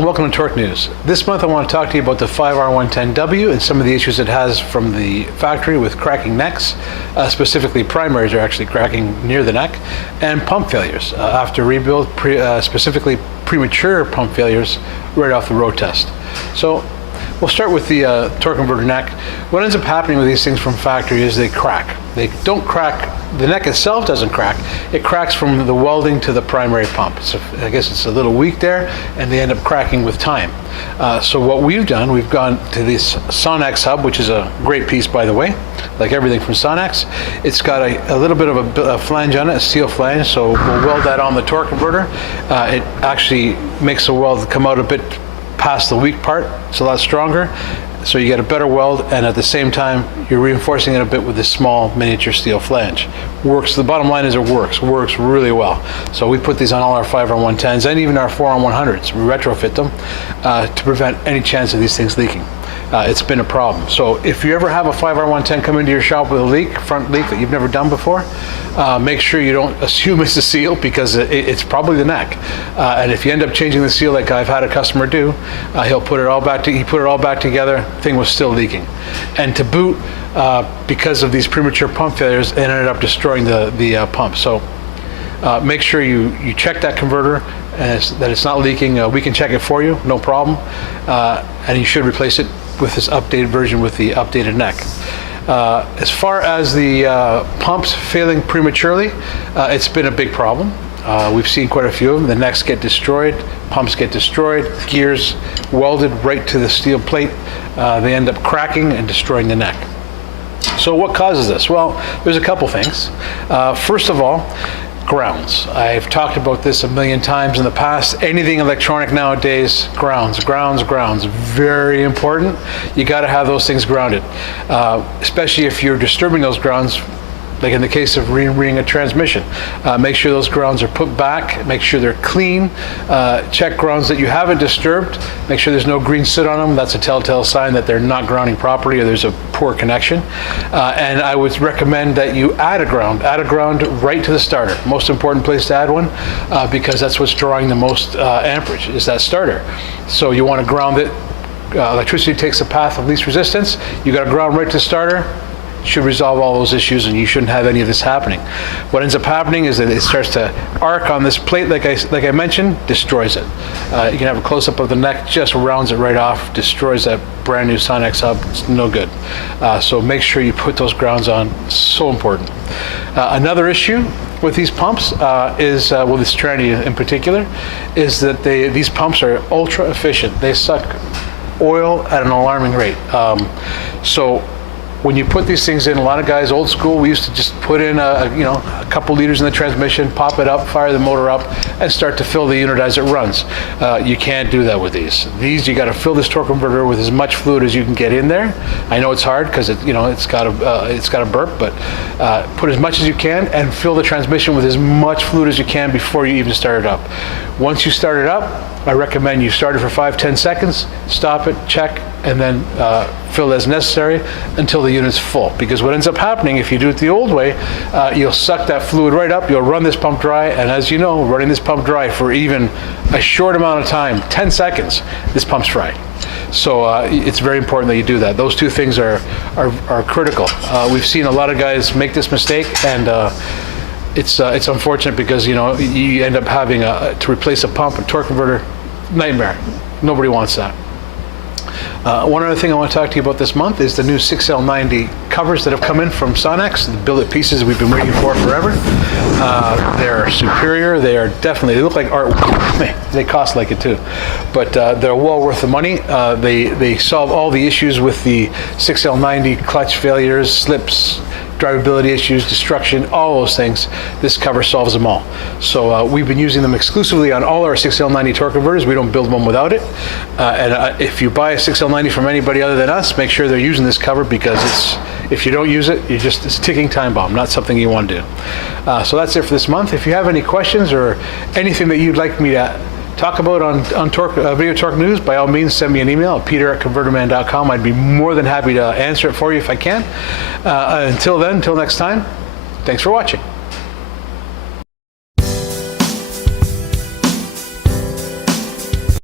and welcome to Torque News. This month I want to talk to you about the 5R110W and some of the issues it has from the factory with cracking necks, specifically primaries are actually cracking near the neck, and pump failures after rebuild, specifically premature pump failures right off the road test. So we'll start with the torque converter neck. What ends up happening with these things from factory is they crack. They don't crack, the neck itself doesn't crack, it cracks from the welding to the primary pump. So I guess it's a little weak there, and they end up cracking with time. So what we've done, we've gone to this Sonex hub, which is a great piece, by the way, like everything from Sonex. It's got a little bit of a flange on it, a steel flange, so we'll weld that on the torque converter. It actually makes the weld come out a bit past the weak part. It's a lot stronger, so you get a better weld, and at the same time you're reinforcing it a bit with this small miniature steel flange. Works. The bottom line is it works really well. So we put these on all our 5R110s and even our 4R100s. We retrofit them to prevent any chance of these things leaking. It's been a problem. So if you ever have a 5R110 come into your shop with a leak, front leak that you've never done before, make sure you don't assume it's the seal, because it's probably the neck. And if you end up changing the seal, like I've had a customer do, he put it all back together, thing was still leaking. And to boot, because of these premature pump failures, it ended up destroying the pump. So make sure you check that converter and that it's not leaking. We can check it for you, no problem. And you should replace it with this updated version with the updated neck. As far as the pumps failing prematurely, it's been a big problem. We've seen quite a few of them. The necks get destroyed, pumps get destroyed, gears welded right to the steel plate. They end up cracking and destroying the neck. So what causes this? Well, there's a couple things. First of all, grounds. I've talked about this a million times in the past. Anything electronic nowadays, grounds. Very important. You got to have those things grounded, especially if you're disturbing those grounds. Like in the case of reaming a transmission, make sure those grounds are put back, make sure they're clean, check grounds that you haven't disturbed, make sure there's no green soot on them. That's a telltale sign that they're not grounding properly or there's a poor connection. And I would recommend that you add a ground right to the starter. Most important place to add one, because that's what's drawing the most amperage, is that starter. So you want to ground it. Electricity takes the path of least resistance. You got to ground right to the starter. Should resolve all those issues, and you shouldn't have any of this happening. What ends up happening is that it starts to arc on this plate, like I mentioned, destroys it. You can have a close-up of the neck, just rounds it right off, destroys that brand new Sonex hub. It's no good. So make sure you put those grounds on. So important. Another issue with these pumps is, well, this Trinity in particular, is that these pumps are ultra efficient. They suck oil at an alarming rate. So when you put these things in, a lot of guys, old school, we used to just put in a couple liters in the transmission, pop it up, fire the motor up, and start to fill the unit as it runs. You can't do that with these. You got to fill this torque converter with as much fluid as you can get in there. I know it's hard because it's got a burp, but put as much as you can and fill the transmission with as much fluid as you can before you even start it up. Once you start it up, I recommend you start it for 5-10 seconds, stop it, check, and then fill as necessary until the unit's full. Because what ends up happening, if you do it the old way, you'll suck that fluid right up, you'll run this pump dry, and as you know, running this pump dry for even a short amount of time, 10 seconds, this pump's fried. So it's very important that you do that. Those two things are critical. We've seen a lot of guys make this mistake, and it's unfortunate because you end up having to replace a pump and torque converter. Nightmare. Nobody wants that. One other thing I want to talk to you about this month is the new 6L90 covers that have come in from Sonex, the billet pieces we've been waiting for forever. They're superior. They look like artwork. They cost like it too, but they're well worth the money. They solve all the issues with the 6L90 clutch failures, slips, drivability issues, destruction, all those things. This cover solves them all. So we've been using them exclusively on all our 6L90 torque converters. We don't build one without it. And if you buy a 6L90 from anybody other than us, make sure they're using this cover, because if you don't use it, it's a ticking time bomb, not something you want to do. So that's it for this month. If you have any questions or anything that you'd like me to talk about on Torque, Video Torque News, by all means send me an email at peter@converterman.com. I'd be more than happy to answer it for you if I can. Until next time, thanks for watching.